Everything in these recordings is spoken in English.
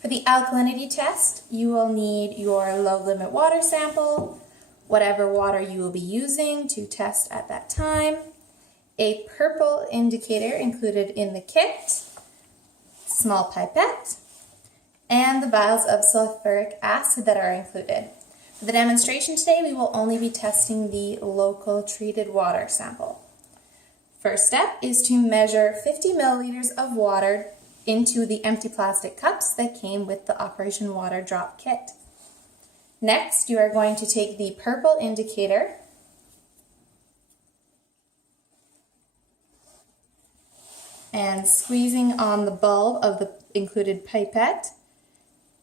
For the alkalinity test, you will need your low limit water sample, whatever water you will be using to test at that time, a purple indicator included in the kit, small pipette, and the vials of sulfuric acid that are included. For the demonstration today, we will only be testing the local treated water sample. First step is to measure 50 milliliters of water into the empty plastic cups that came with the Operation Water Drop kit. Next, you are going to take the purple indicator and squeezing on the bulb of the included pipette,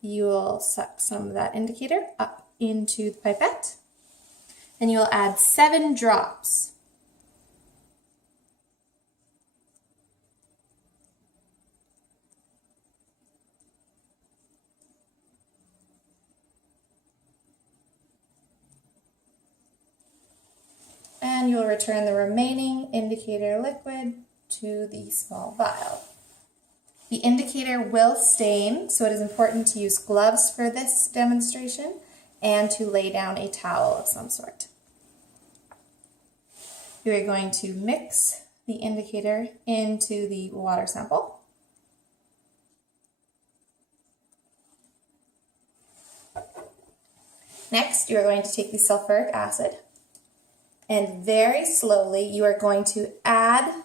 you will suck some of that indicator up into the pipette. Then you will add 7 drops. And you'll return the remaining indicator liquid to the small vial. The indicator will stain, so it is important to use gloves for this demonstration and to lay down a towel of some sort. You are going to mix the indicator into the water sample. Next, you are going to take the sulfuric acid, and very slowly you are going to add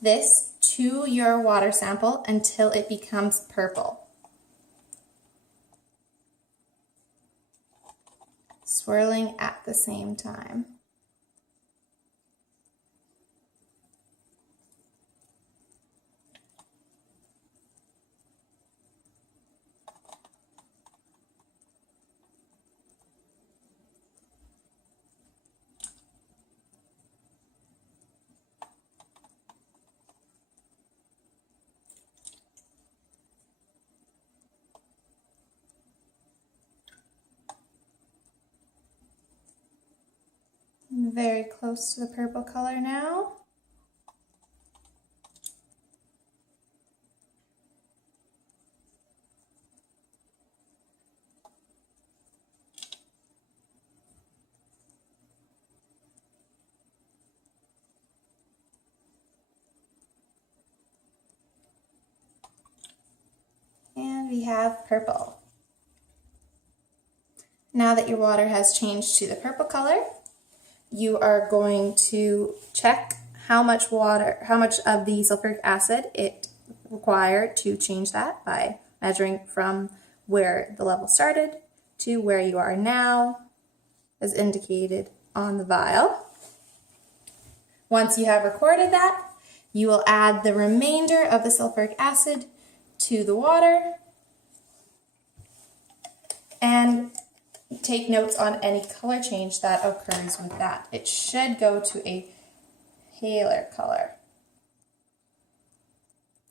this to your water sample until it becomes purple. Swirling at the same time. Very close to the purple color now. And we have purple. Now that your water has changed to the purple color, you are going to check how much of the sulfuric acid it required to change that by measuring from where the level started to where you are now, as indicated on the vial. Once you have recorded that, you will add the remainder of the sulfuric acid to the water and take notes on any color change that occurs with that. It should go to a paler color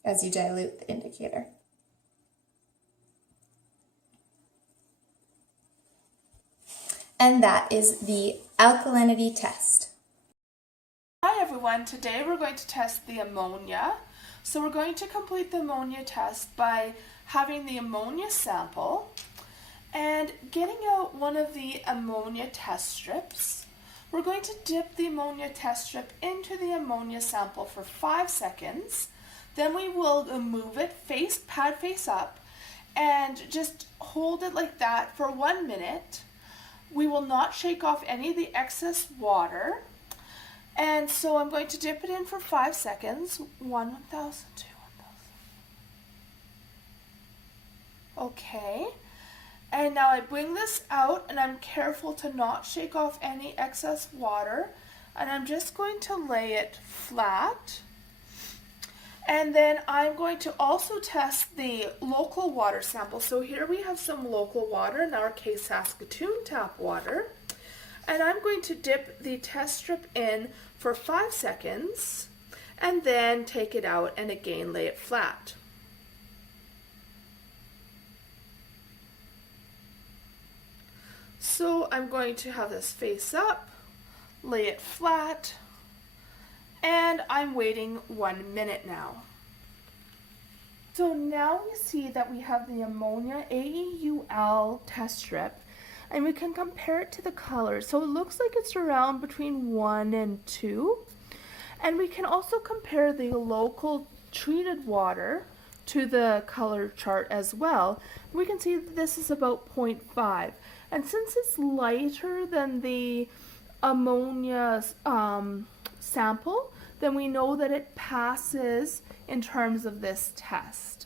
as you dilute the indicator. And that is the alkalinity test. Hi everyone, today we're going to test the ammonia. So we're going to complete the ammonia test by having the ammonia sample and getting out one of the ammonia test strips. We're going to dip the ammonia test strip into the ammonia sample for 5 seconds. Then we will move it pad face up and just hold it like that for 1 minute. We will not shake off any of the excess water. And so I'm going to dip it in for 5 seconds. 1,000, 2,000. Okay. And now I bring this out and I'm careful to not shake off any excess water. And I'm just going to lay it flat. And then I'm going to also test the local water sample. So here we have some local water, in our case Saskatoon tap water. And I'm going to dip the test strip in for 5 seconds and then take it out and again lay it flat. So I'm going to have this face up, lay it flat, and I'm waiting 1 minute now. So now we see that we have the ammonia AEUL test strip, and we can compare it to the color. So it looks like it's around between 1 and 2. And we can also compare the local treated water to the color chart as well. We can see that this is about 0.5. And since it's lighter than the ammonia sample, then we know that it passes in terms of this test.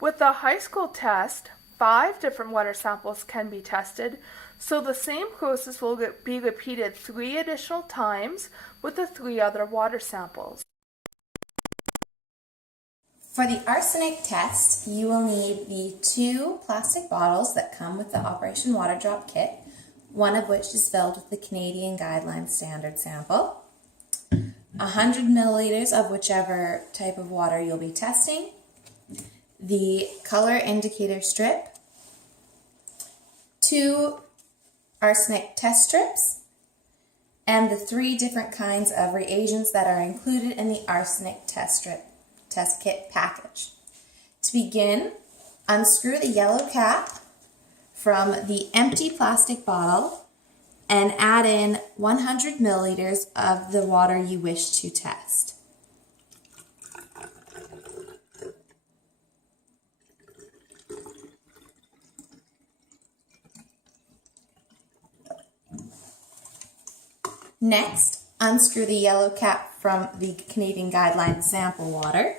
With the high school test, 5 different water samples can be tested, so the same process will be repeated 3 additional times with the 3 other water samples. For the arsenic test, you will need the 2 plastic bottles that come with the Operation Water Drop kit, one of which is filled with the Canadian Guidelines Standard sample, 100 milliliters of whichever type of water you'll be testing, the color indicator strip, 2 arsenic test strips, and the 3 different kinds of reagents that are included in the arsenic test kit package. To begin, unscrew the yellow cap from the empty plastic bottle and add in 100 milliliters of the water you wish to test. Next, unscrew the yellow cap from the Canadian Guidelines sample water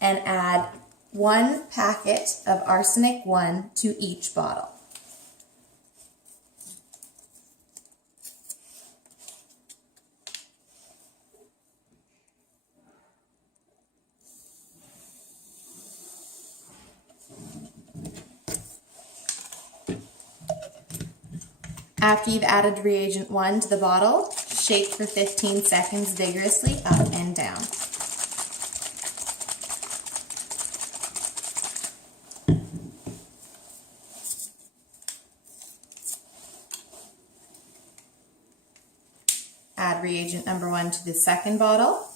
and add 1 packet of arsenic 1 to each bottle. After you've added reagent 1 to the bottle, shake for 15 seconds vigorously up and down. Add reagent number 1 to the second bottle.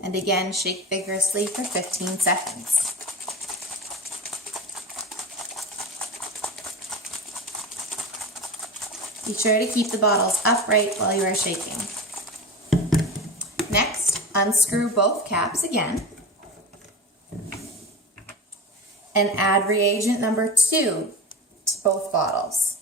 And again, shake vigorously for 15 seconds. Be sure to keep the bottles upright while you are shaking. Next, unscrew both caps again and add reagent number 2 to both bottles.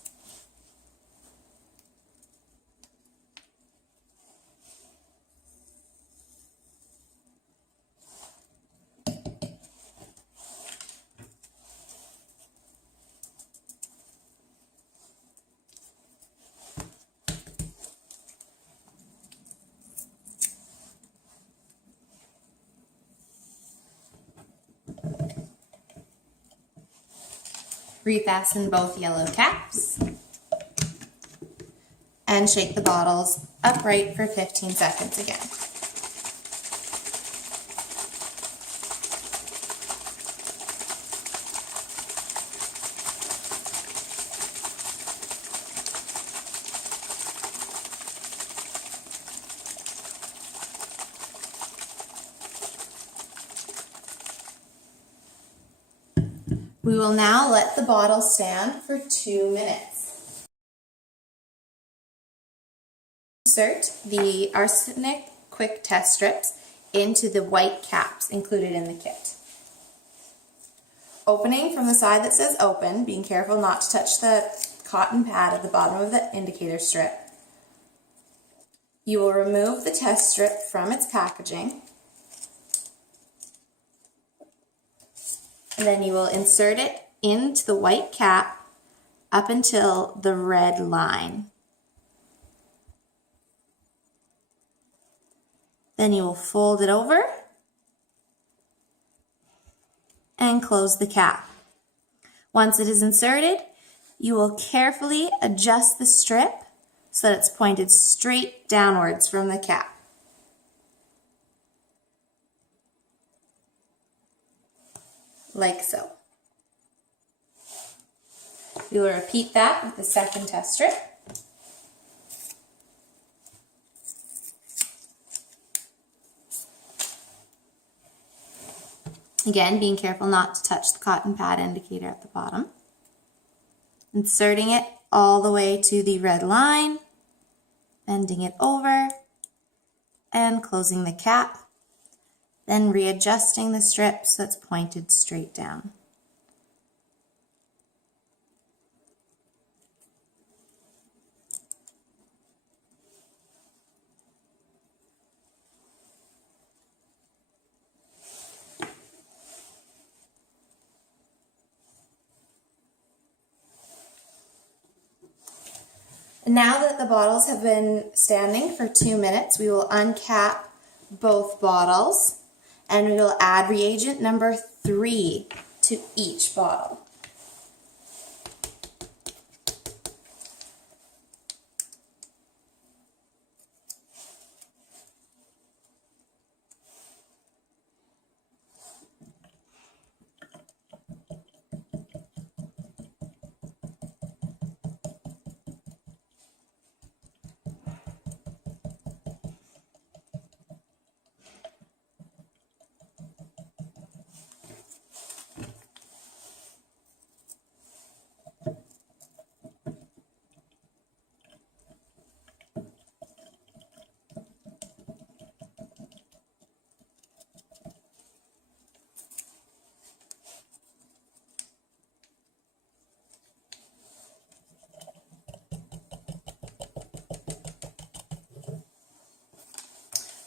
Refasten both yellow caps and shake the bottles upright for 15 seconds again. We will now let the bottle stand for 2 minutes. Insert the arsenic quick test strips into the white caps included in the kit. Opening from the side that says open, being careful not to touch the cotton pad at the bottom of the indicator strip. You will remove the test strip from its packaging. And then you will insert it into the white cap up until the red line. Then you will fold it over and close the cap. Once it is inserted, you will carefully adjust the strip so that it's pointed straight downwards from the cap. like so. We will repeat that with the second test strip. Again, being careful not to touch the cotton pad indicator at the bottom. Inserting it all the way to the red line, bending it over, and closing the cap. Then readjusting the strip so it's pointed straight down. Now that the bottles have been standing for 2 minutes, we will uncap both bottles and we will add reagent number 3 to each bottle.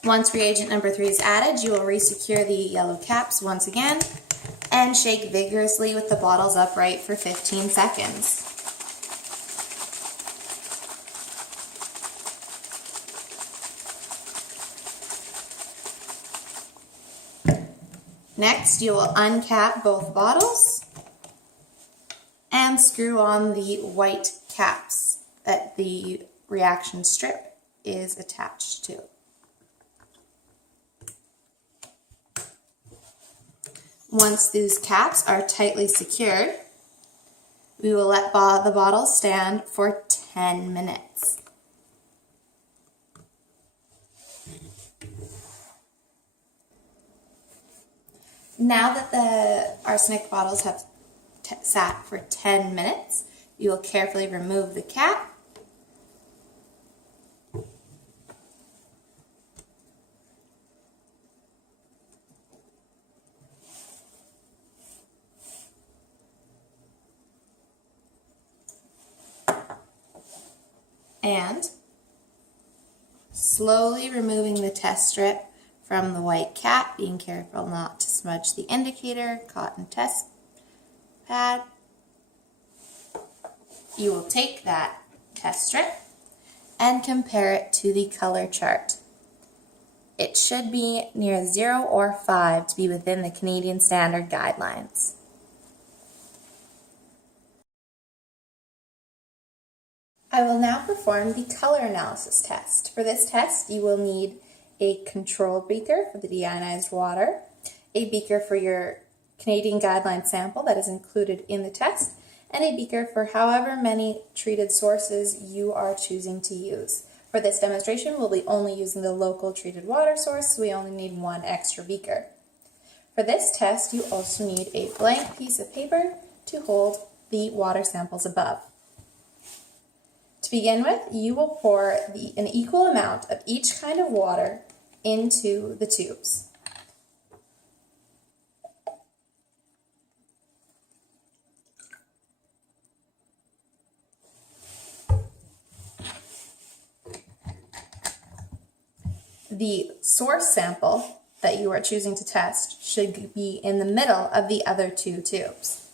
Once reagent number 3 is added, you will resecure the yellow caps once again and shake vigorously with the bottles upright for 15 seconds. Next, you will uncap both bottles and screw on the white caps that the reaction strip is attached to. Once these caps are tightly secured, we will let the bottle stand for 10 minutes. Now that the arsenic bottles have sat for 10 minutes, you will carefully remove the cap . And slowly removing the test strip from the white cap, being careful not to smudge the indicator, cotton test pad. You will take that test strip and compare it to the color chart. It should be near 0 or 5 to be within the Canadian Standard Guidelines. I will now perform the color analysis test. For this test, you will need a control beaker for the deionized water, a beaker for your Canadian guideline sample that is included in the test, and a beaker for however many treated sources you are choosing to use. For this demonstration, we'll be only using the local treated water source, so we only need 1 extra beaker. For this test, you also need a blank piece of paper to hold the water samples above. To begin with, you will pour an equal amount of each kind of water into the tubes. The source sample that you are choosing to test should be in the middle of the other 2 tubes.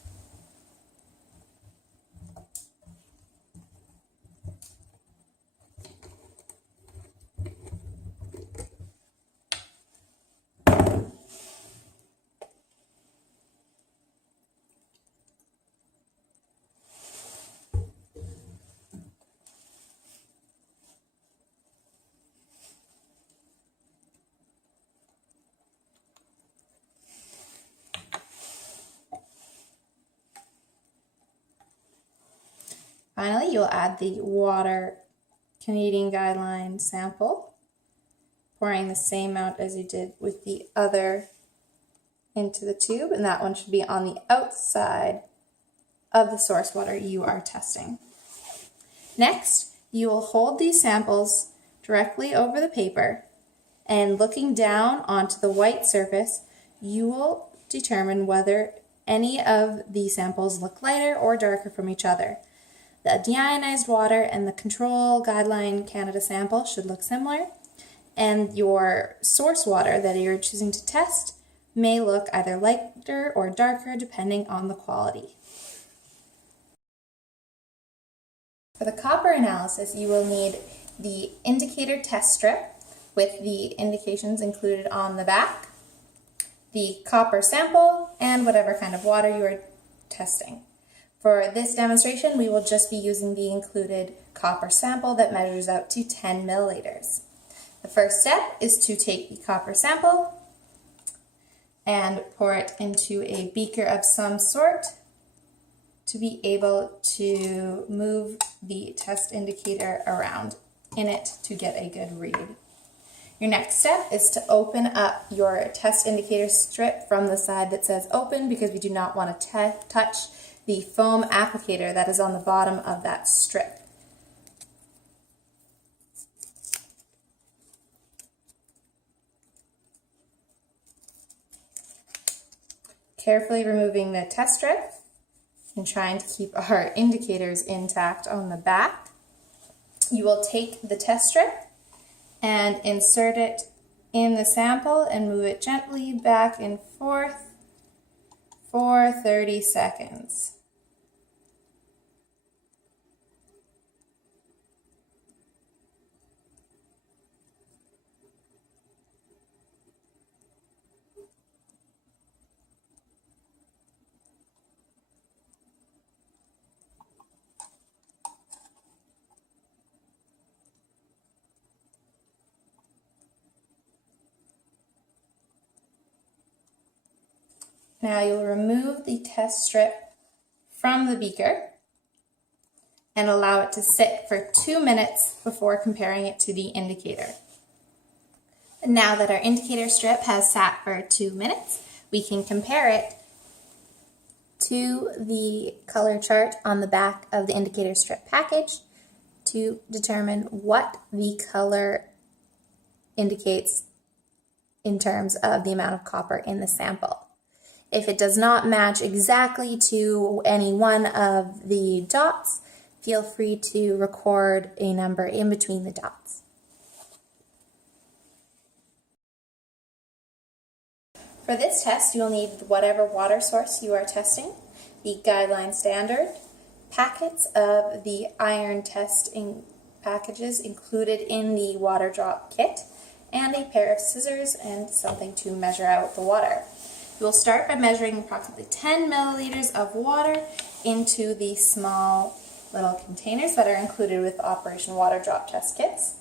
Finally, you'll add the water Canadian guideline sample, pouring the same amount as you did with the other into the tube, and that one should be on the outside of the source water you are testing. Next, you will hold these samples directly over the paper, and looking down onto the white surface, you will determine whether any of the samples look lighter or darker from each other. The deionized water and the control guideline Canada sample should look similar, and your source water that you're choosing to test may look either lighter or darker depending on the quality. For the copper analysis, you will need the indicator test strip with the indications included on the back, the copper sample, and whatever kind of water you are testing. For this demonstration, we will just be using the included copper sample that measures out to 10 milliliters. The first step is to take the copper sample and pour it into a beaker of some sort to be able to move the test indicator around in it to get a good read. Your next step is to open up your test indicator strip from the side that says open, because we do not want to touch the foam applicator that is on the bottom of that strip. Carefully removing the test strip and trying to keep our indicators intact on the back, you will take the test strip and insert it in the sample and move it gently back and forth for 30 seconds. Now you'll remove the test strip from the beaker and allow it to sit for 2 minutes before comparing it to the indicator. And now that our indicator strip has sat for 2 minutes, we can compare it to the color chart on the back of the indicator strip package to determine what the color indicates in terms of the amount of copper in the sample. If it does not match exactly to any one of the dots, feel free to record a number in between the dots. For this test, you'll need whatever water source you are testing, the guideline standard, packets of the iron testing packages included in the water drop kit, and a pair of scissors and something to measure out the water. You'll start by measuring approximately 10 milliliters of water into the small little containers that are included with Operation Water Drop test kits.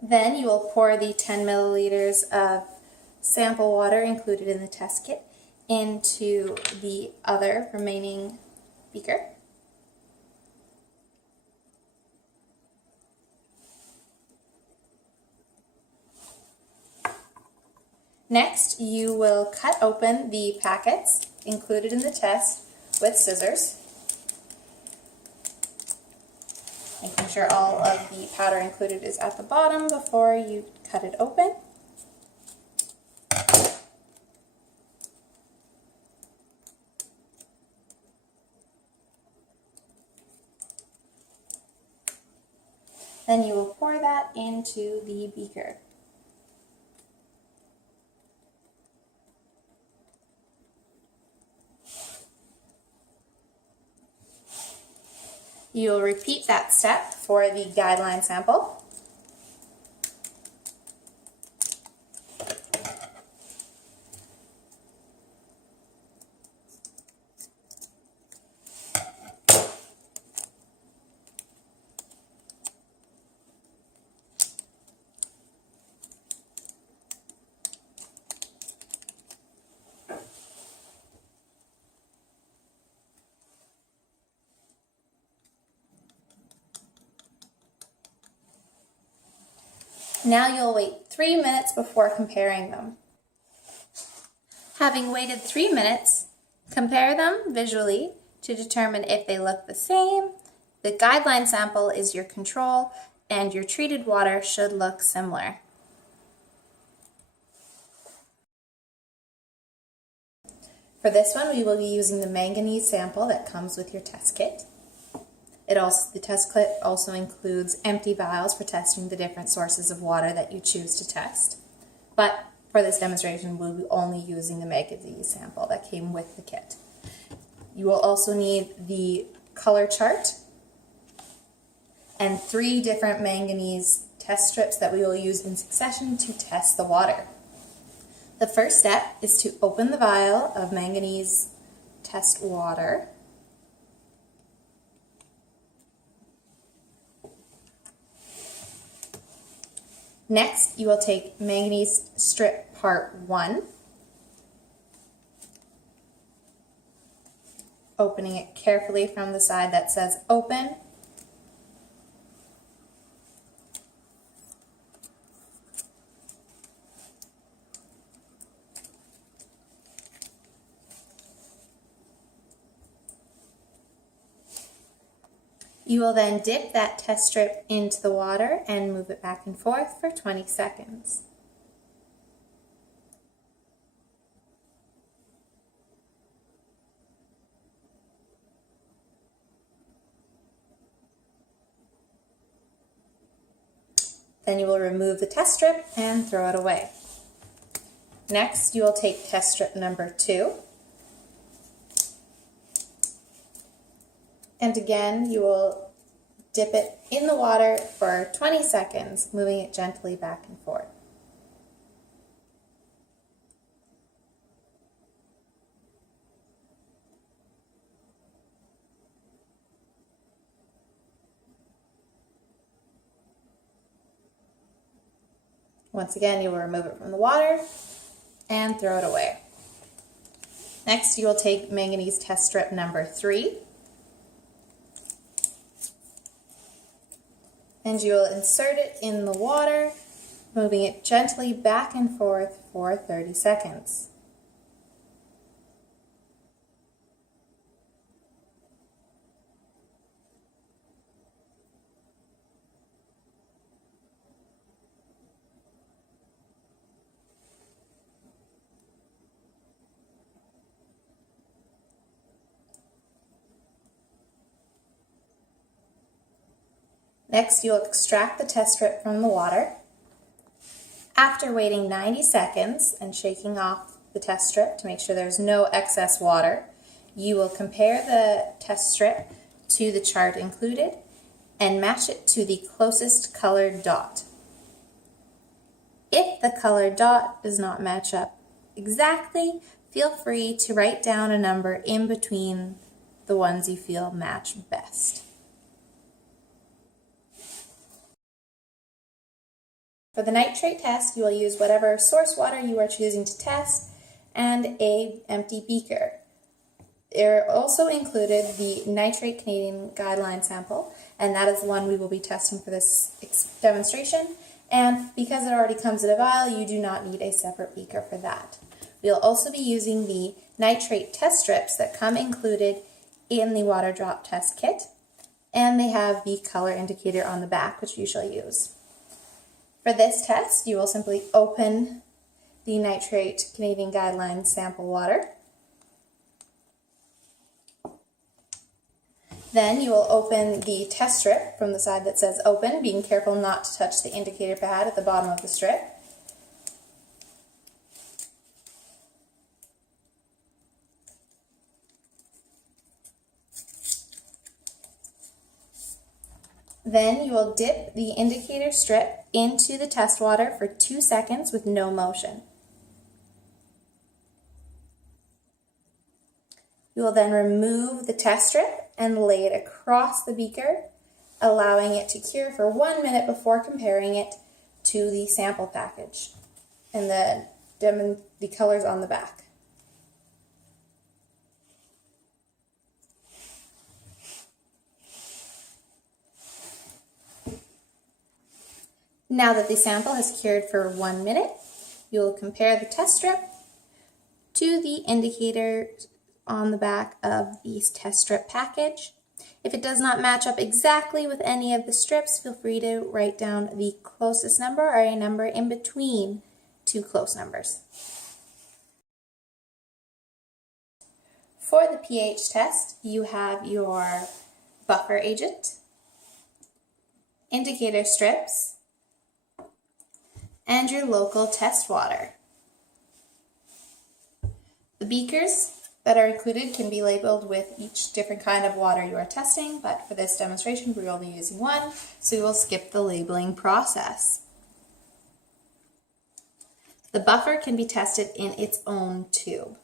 Then you will pour the 10 milliliters of sample water included in the test kit into the other remaining beaker. Next, you will cut open the packets included in the test with scissors, making sure all of the powder included is at the bottom before you cut it open. Then you will pour that into the beaker. You'll repeat that step for the guideline sample. Now you'll wait 3 minutes before comparing them. Having waited 3 minutes, compare them visually to determine if they look the same. The guideline sample is your control, and your treated water should look similar. For this one, we will be using the manganese sample that comes with your test kit. The test kit also includes empty vials for testing the different sources of water that you choose to test. But for this demonstration, we'll be only using the manganese sample that came with the kit. You will also need the color chart and 3 different manganese test strips that we will use in succession to test the water. The first step is to open the vial of manganese test water. Next, you will take manganese strip part 1, opening it carefully from the side that says open. You will then dip that test strip into the water and move it back and forth for 20 seconds. Then you will remove the test strip and throw it away. Next, you will take test strip number 2. And again, you will dip it in the water for 20 seconds, moving it gently back and forth. Once again, you will remove it from the water and throw it away. Next, you will take manganese test strip number 3. And you will insert it in the water, moving it gently back and forth for 30 seconds. Next, you'll extract the test strip from the water. After waiting 90 seconds and shaking off the test strip to make sure there's no excess water, you will compare the test strip to the chart included and match it to the closest colored dot. If the colored dot does not match up exactly, feel free to write down a number in between the ones you feel match best. For the nitrate test, you will use whatever source water you are choosing to test and an empty beaker. There also included the Nitrate Canadian guideline sample, and that is the one we will be testing for this demonstration. And because it already comes in a vial, you do not need a separate beaker for that. We'll also be using the nitrate test strips that come included in the water drop test kit, and they have the color indicator on the back, which you shall use. For this test, you will simply open the Nitrate Canadian Guidelines sample water. Then you will open the test strip from the side that says open, being careful not to touch the indicator pad at the bottom of the strip. Then you will dip the indicator strip into the test water for 2 seconds with no motion. You will then remove the test strip and lay it across the beaker, allowing it to cure for 1 minute before comparing it to the sample package and the colors on the back. Now that the sample has cured for 1 minute, you will compare the test strip to the indicator on the back of the test strip package. If it does not match up exactly with any of the strips, feel free to write down the closest number or a number in between two close numbers. For the pH test, you have your buffer agent, indicator strips, and your local test water. The beakers that are included can be labeled with each different kind of water you are testing, but for this demonstration we will be using one, so we will skip the labeling process. The buffer can be tested in its own tube.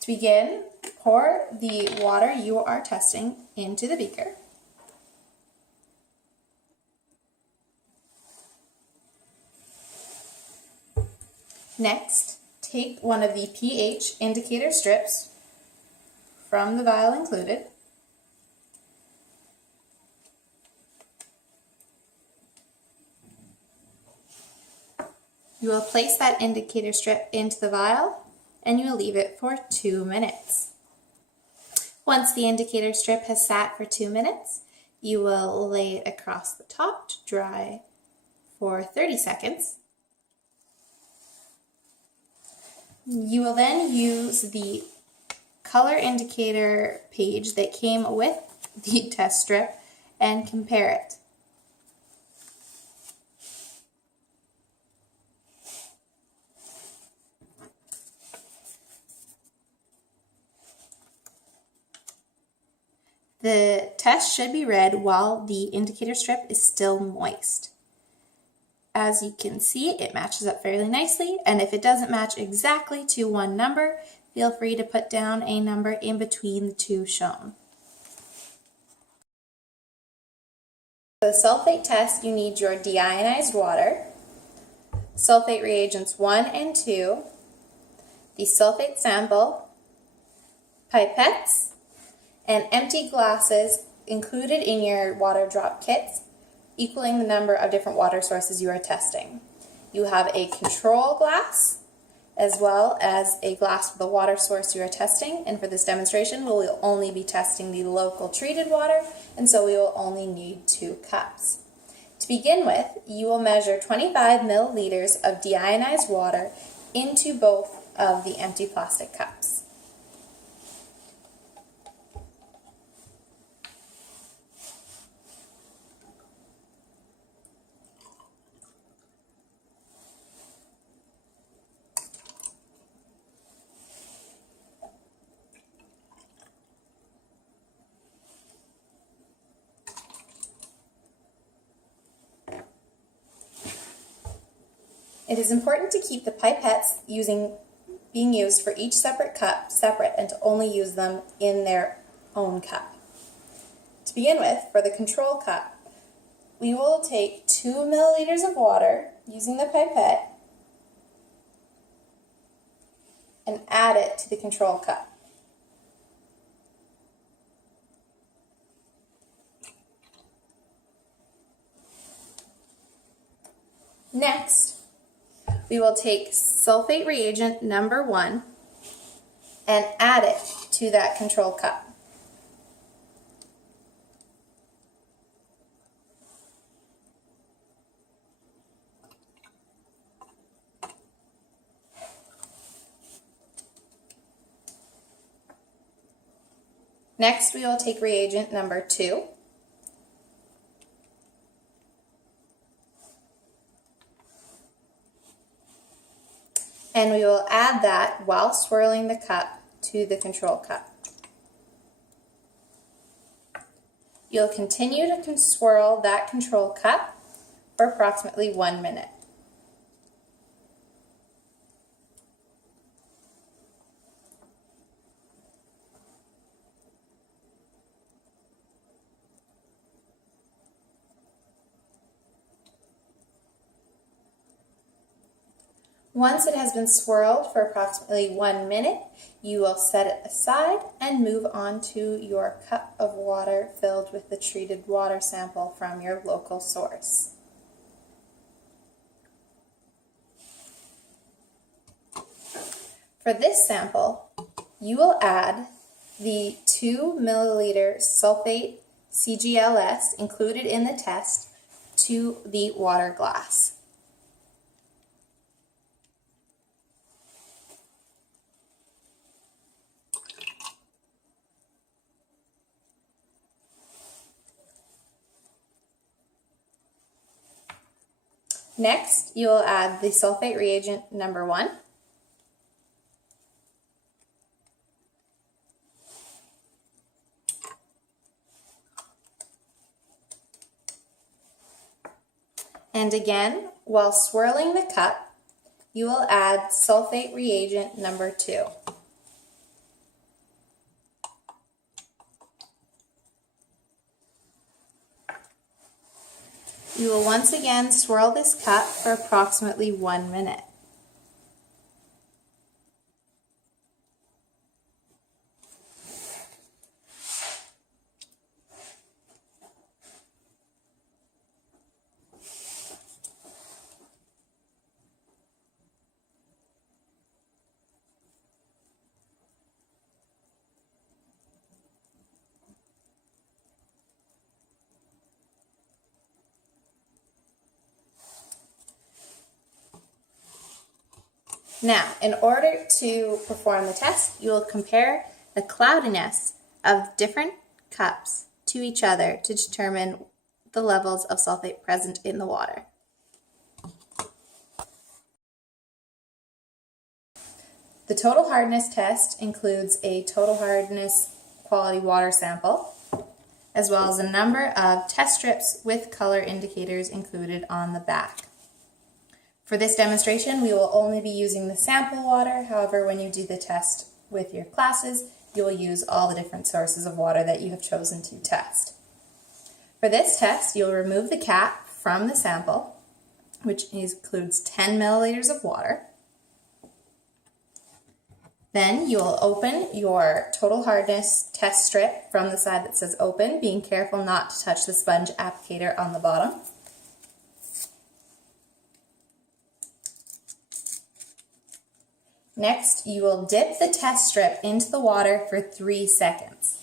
To begin, pour the water you are testing into the beaker. Next, take one of the pH indicator strips from the vial included. You will place that indicator strip into the vial and you will leave it for 2 minutes. Once the indicator strip has sat for 2 minutes, you will lay it across the top to dry for 30 seconds. You will then use the color indicator page that came with the test strip and compare it. The test should be read while the indicator strip is still moist. As you can see, it matches up fairly nicely, and if it doesn't match exactly to one number, feel free to put down a number in between the two shown. For the sulfate test, you need your deionized water, sulfate reagents 1 and 2, the sulfate sample, pipettes, and empty glasses included in your water drop kits, equaling the number of different water sources you are testing. You have a control glass as well as a glass for the water source you are testing, and for this demonstration we will only be testing the local treated water, and so we will only need 2 cups. To begin with, you will measure 25 milliliters of deionized water into both of the empty plastic cups. It is important to keep the pipettes being used for each separate cup separate and to only use them in their own cup. To begin with, for the control cup, we will take 2 milliliters of water using the pipette and add it to the control cup. Next, we will take sulfate reagent number 1 and add it to that control cup. Next, we will take reagent number 2 and we will add that while swirling the cup to the control cup. You'll continue to swirl that control cup for approximately 1 minute. Once it has been swirled for approximately 1 minute, you will set it aside and move on to your cup of water filled with the treated water sample from your local source. For this sample, you will add the 2 milliliter sulfate CgLs included in the test to the water glass. Next, you will add the sulfate reagent number 1. And again, while swirling the cup, you will add sulfate reagent number 2. You will once again swirl this cup for approximately 1 minute. Now, in order to perform the test, you will compare the cloudiness of different cups to each other to determine the levels of sulfate present in the water. The total hardness test includes a total hardness quality water sample, as well as a number of test strips with color indicators included on the back. For this demonstration, we will only be using the sample water. However, when you do the test with your classes, you will use all the different sources of water that you have chosen to test. For this test, you'll remove the cap from the sample, which includes 10 milliliters of water. Then you will open your total hardness test strip from the side that says open, being careful not to touch the sponge applicator on the bottom. Next, you will dip the test strip into the water for 3 seconds.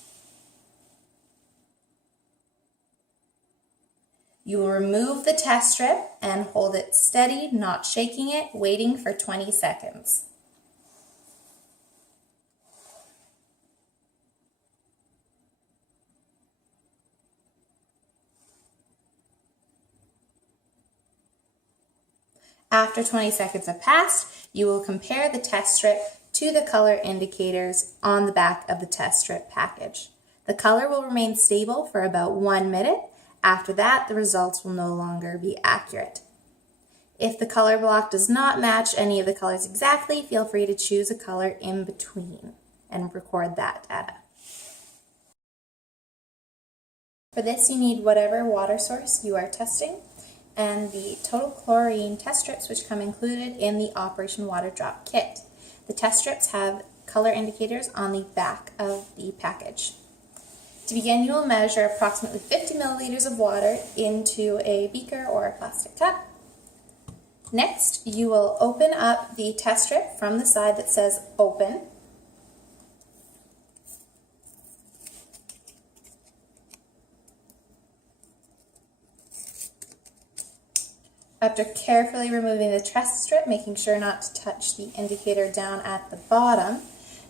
You will remove the test strip and hold it steady, not shaking it, waiting for 20 seconds. After 20 seconds have passed, you will compare the test strip to the color indicators on the back of the test strip package. The color will remain stable for about 1 minute. After that, the results will no longer be accurate. If the color block does not match any of the colors exactly, feel free to choose a color in between and record that data. For this, you need whatever water source you are testing and the total chlorine test strips, which come included in the Operation Water Drop kit. The test strips have color indicators on the back of the package. To begin, you will measure approximately 50 milliliters of water into a beaker or a plastic cup. Next, you will open up the test strip from the side that says open. After carefully removing the test strip, making sure not to touch the indicator down at the bottom,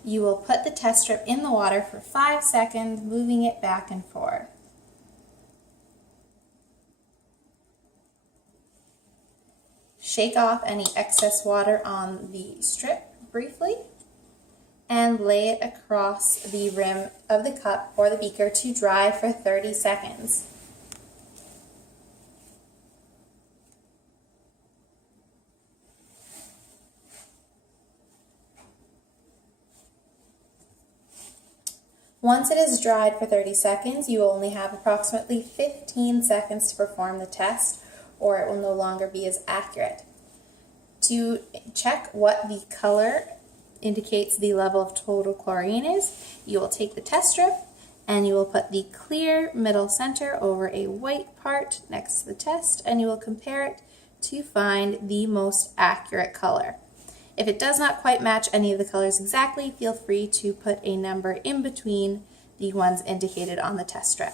you will put the test strip in the water for 5 seconds, moving it back and forth. Shake off any excess water on the strip briefly and lay it across the rim of the cup or the beaker to dry for 30 seconds. Once it is dried for 30 seconds, you will only have approximately 15 seconds to perform the test, or it will no longer be as accurate. To check what the color indicates the level of total chlorine is, you will take the test strip and you will put the clear middle center over a white part next to the test, and you will compare it to find the most accurate color. If it does not quite match any of the colors exactly, feel free to put a number in between the ones indicated on the test strip.